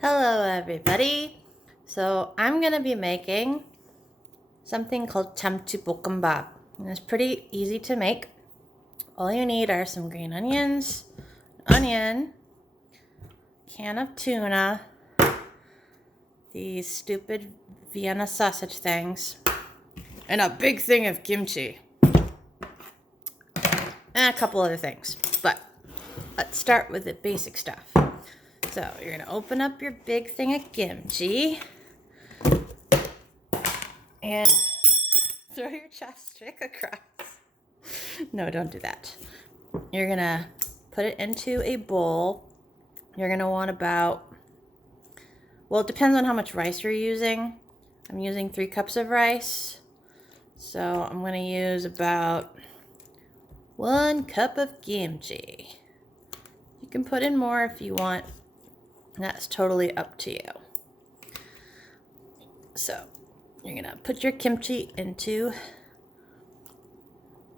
Hello everybody. So I'm going to be making something called kimchi bokkeumbap. And it's pretty easy to make. All you need are some green onions, onion, can of tuna, these stupid Vienna sausage things, and a big thing of kimchi. And a couple other things. But let's start with the basic stuff. So you're going to open up your big thing of kimchi and throw your chopstick across. No, don't do that. You're going to put it into a bowl. You're going to want about, well, it depends on how much rice you're using. I'm using 3 cups of rice. So I'm going to use about 1 cup of kimchi. You can put in more if you want. That's totally up to you. So you're going to put your kimchi into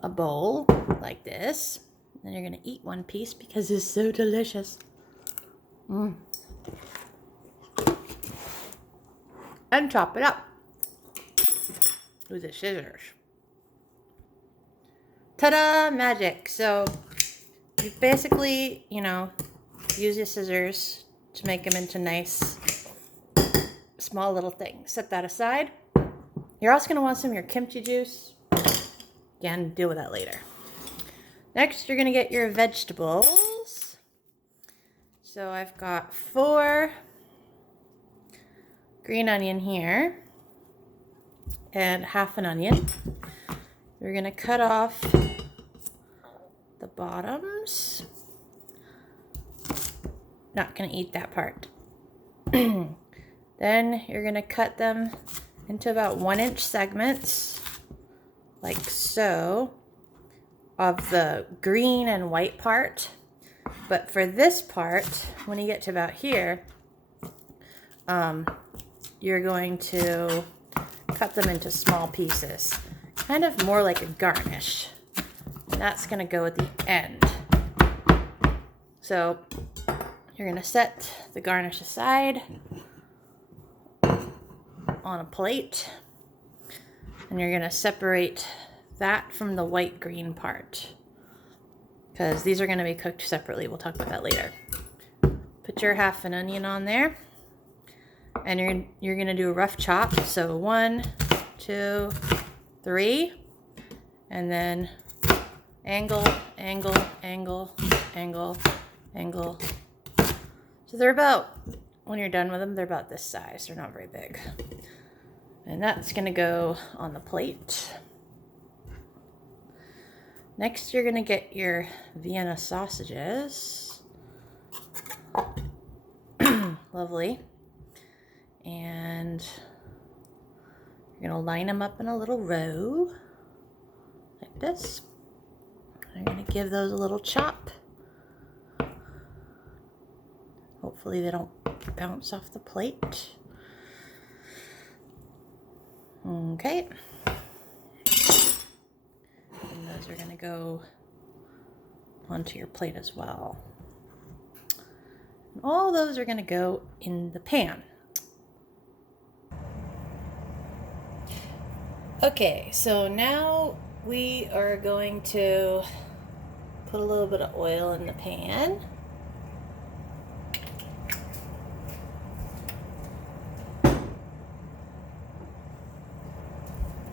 a bowl like this. Then you're going to eat 1 piece because it's so delicious. And chop it up with the scissors. Ta-da! Magic. So you basically, use your scissors to make them into nice, small little things. Set that aside. You're also going to want some of your kimchi juice. Again, deal with that later. Next, you're going to get your vegetables. So I've got 4 green onion here and half an onion. We're going to cut off the bottoms. Not going to eat that part. Then you're going to cut them into about 1-inch segments, like so, of the green and white part. But for this part, when you get to about here, you're going to cut them into small pieces, kind of more like a garnish. And that's going to go at the end. So you're going to set the garnish aside on a plate, and you're going to separate that from the white green part, because these are going to be cooked separately. We'll talk about that later. Put your half an onion on there, and you're going to do a rough chop. So 1, 2, 3, and then angle, angle, angle, angle, angle. So they're about, when you're done with them, they're about this size. They're not very big. And that's going to go on the plate. Next, you're going to get your Vienna sausages. Lovely. And you're going to line them up in a little row, like this. I'm going to give those a little chop. Hopefully they don't bounce off the plate. Okay. And those are going to go onto your plate as well. And all those are going to go in the pan. Okay, so now we are going to put a little bit of oil in the pan.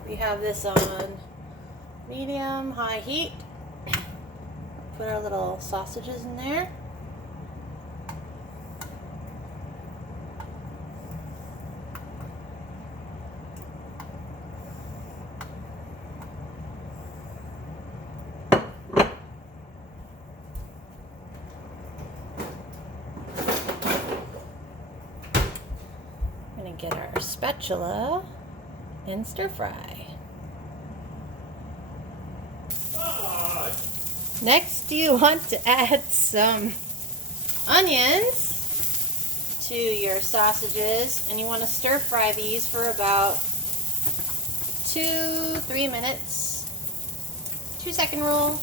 We have this on medium-high heat. Put our little sausages in there. I'm going to get our spatula and stir fry. Next, you want to add some onions to your sausages, and you want to stir fry these for about 2-3 minutes. 2-second rule.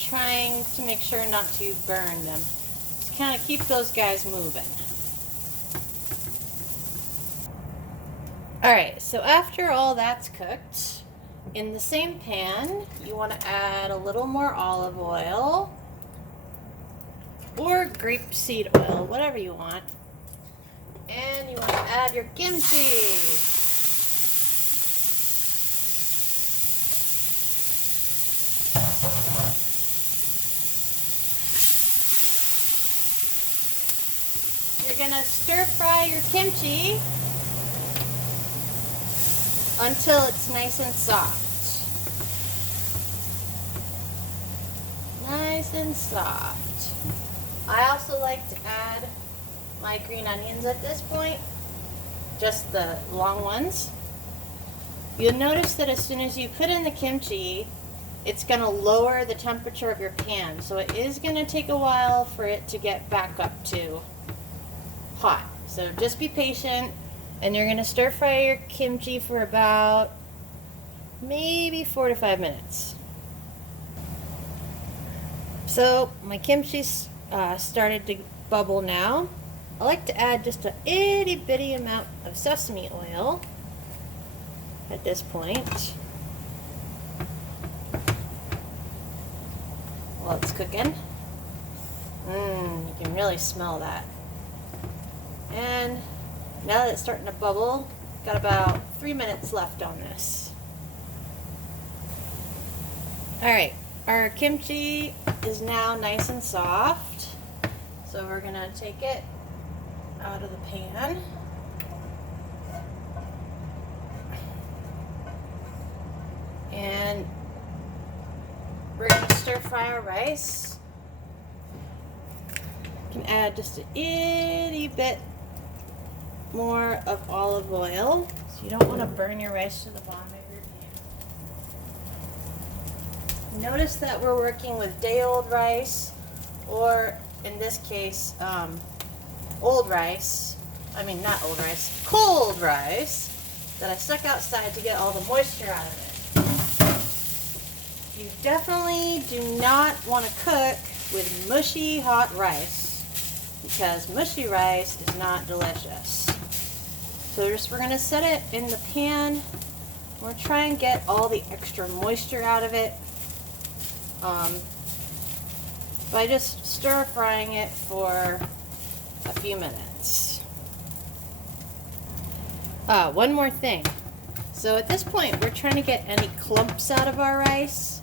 Trying to make sure not to burn them. kind of keep those guys moving. Alright, so after all that's cooked, in the same pan, you want to add a little more olive oil or grapeseed oil, whatever you want. And you want to add your kimchi. You're going to stir fry your kimchi until it's nice and soft. Nice and soft. I also like to add my green onions at this point, just the long ones. You'll notice that as soon as you put in the kimchi, it's going to lower the temperature of your pan. So it is going to take a while for it to get back up to hot. So just be patient. And you're going to stir fry your kimchi for about maybe 4 to 5 minutes. So my kimchi's started to bubble now. I like to add just a itty bitty amount of sesame oil at this point while it's cooking. You can really smell that. And now that it's starting to bubble, got about 3 minutes left on this. Alright, our kimchi is now nice and soft. So we're going to take it out of the pan. And we're going to stir fry our rice. You can add just an itty bit more of olive oil, so you don't want to burn your rice to the bottom of your pan. Notice that we're working with day-old rice, or in this case, old rice. I mean, not old rice, cold rice that I stuck outside to get all the moisture out of it. You definitely do not want to cook with mushy hot rice, because mushy rice is not delicious. So we're going to set it in the pan. We're trying to get all the extra moisture out of it by just stir frying it for a few minutes. One more thing. So at this point, we're trying to get any clumps out of our rice.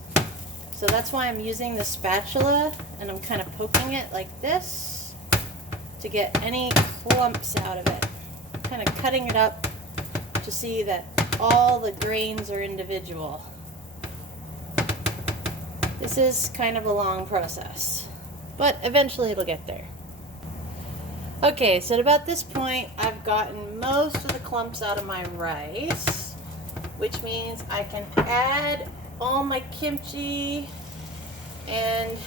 So that's why I'm using the spatula, and I'm kind of poking it like this to get any clumps out of it. Kind of cutting it up to see that all the grains are individual. This is kind of a long process, but eventually it'll get there. Okay, so at about this point, I've gotten most of the clumps out of my rice, which means I can add all my kimchi and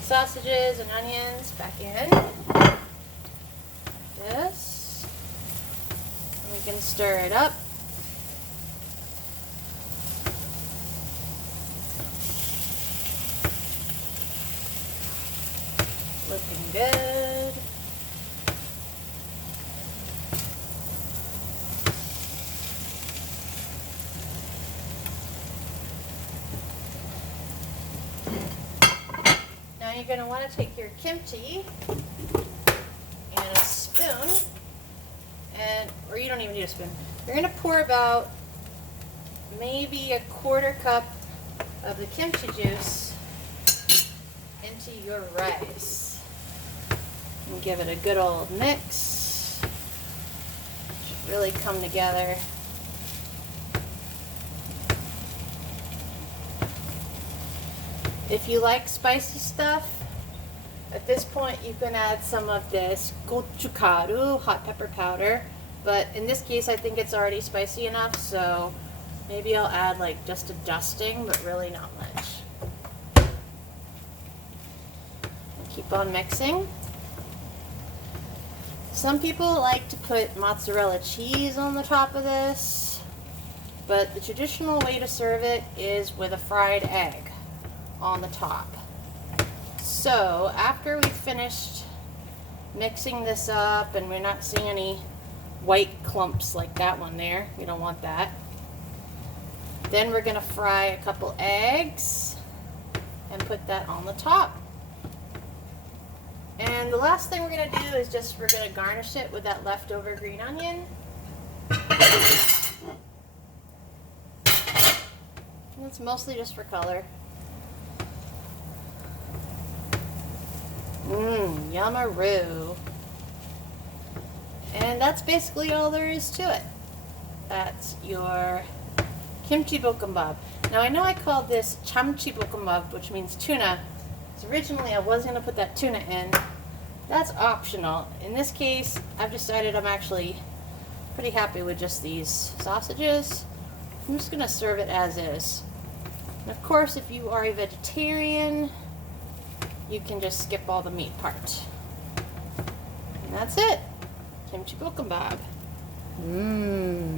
sausages and onions back in. Like this. We can stir it up. Looking good. Now you're going to want to take your kimchi and a spoon, or you don't even need a spoon. You're going to pour about maybe a 1/4 cup of the kimchi juice into your rice. And give it a good old mix. Should really come together. If you like spicy stuff, at this point you can add some of this gochugaru, hot pepper powder, but in this case I think it's already spicy enough, so maybe I'll add like just a dusting, but really not much. Keep on mixing. Some people like to put mozzarella cheese on the top of this, but the traditional way to serve it is with a fried egg on the top. So after we've finished mixing this up, and we're not seeing any white clumps like that one there. We don't want that. Then we're gonna fry a couple eggs and put that on the top. And the last thing we're gonna do is we're gonna garnish it with that leftover green onion. And it's mostly just for color. Yummaroo. And that's basically all there is to it. That's your kimchi bokkeumbap. Now I know I called this chamchi bokkeumbap, which means tuna. So originally I was going to put that tuna in. That's optional. In this case, I've decided I'm actually pretty happy with just these sausages. I'm just going to serve it as is. And of course, if you are a vegetarian, you can just skip all the meat part. And that's it. Kimchi bokkeumbap. Mmm.